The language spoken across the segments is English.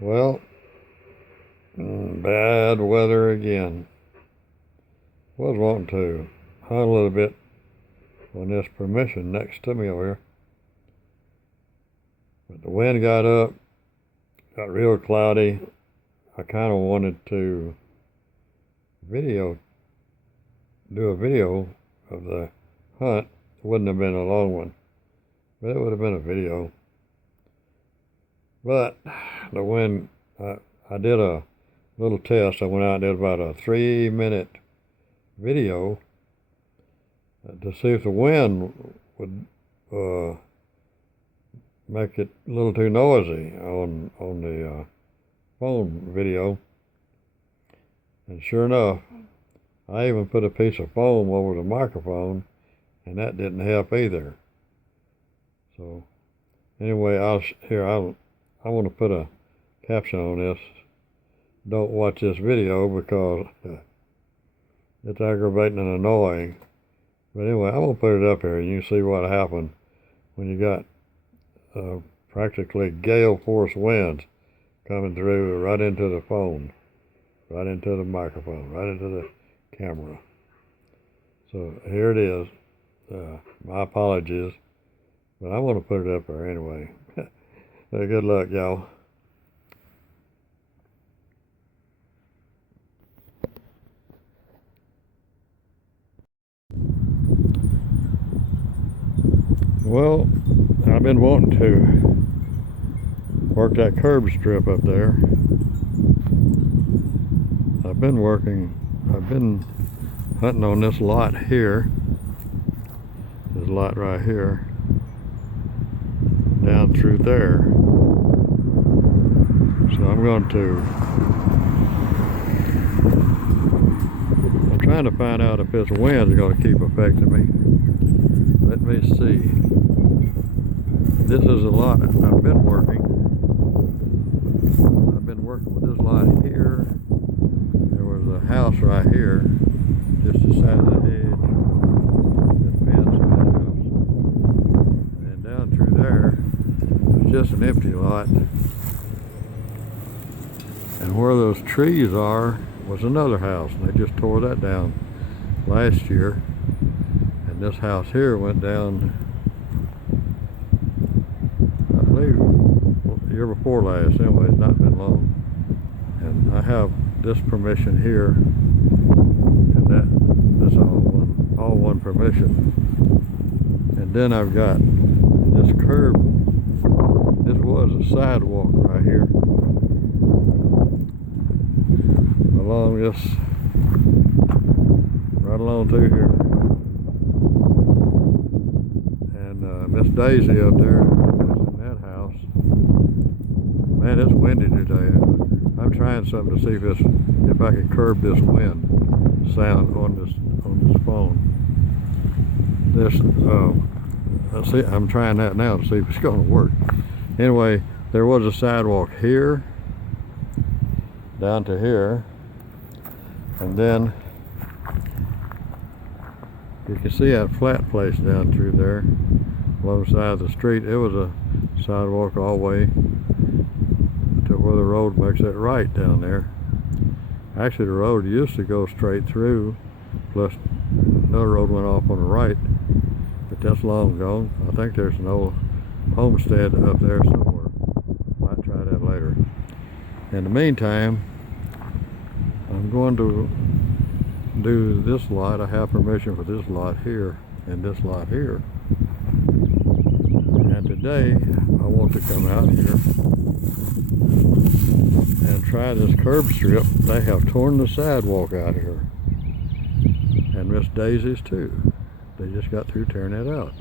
Well, bad weather again. Was wanting to hunt a little bit on this permission next to me over here. But the wind got up, got real cloudy. I kind of wanted to do a video of the hunt. It wouldn't have been a long one, but it would have been a video. But the wind, I did a little test. I went out and did about a 3-minute video to see if the wind would make it a little too noisy on the phone video. And sure enough, I even put a piece of foam over the microphone, and that didn't help either. So anyway, I want to put a caption on this. Don't watch this video because it's aggravating and annoying. But anyway, I'm going to put it up here and you can see what happened when you got practically gale force winds coming through right into the phone, right into the microphone, right into the camera. So here it is. My apologies, but I want to put it up there anyway. Good luck, y'all. Well, I've been wanting to work that curb strip up there. I've been hunting on this lot here, this lot right here, down through there. So I'm trying to find out if this wind is going to keep affecting me. Let me see. This is a lot I've been working. I've been working with this lot here. There was a house right here, just beside the hedge, this fence and that house. And down through there, it's just an empty lot. And where those trees are was another house, and they just tore that down last year. And this house here went down, I believe, the year before last. Anyway, it's not been long. And I have this permission here, and that's all one permission. And then I've got this curb. This was a sidewalk right here, along this, right along through here. And Miss Daisy up there is in that house. Man, it's windy today. I'm trying something to see if I can curb this wind sound on this phone. Let's see, I'm trying that now to see if it's going to work. Anyway, there was a sidewalk here, down to here, and then you can see that flat place down through there alongside the street. It was a sidewalk all the way to where the road makes that right down there. Actually, the road used to go straight through, plus another road went off on the right, but that's long gone. I think there's an old homestead up there somewhere. Might try that later. In the meantime, I'm going to do this lot. I have permission for this lot here and this lot here. And today I want to come out here and try this curb strip. They have torn the sidewalk out here, and Miss Daisy's too. They just got through tearing that out.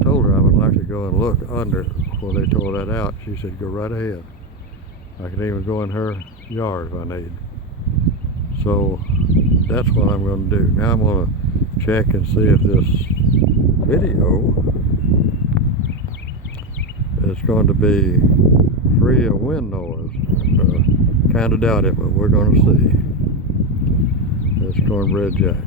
I told her I would like to go and look under before they tore that out. She said go right ahead. I can even go in her yard if I need. So that's what I'm going to do. Now I'm going to check and see if this video is going to be free of wind noise. Kind of doubt it, but we're going to see. This cornbread Jack.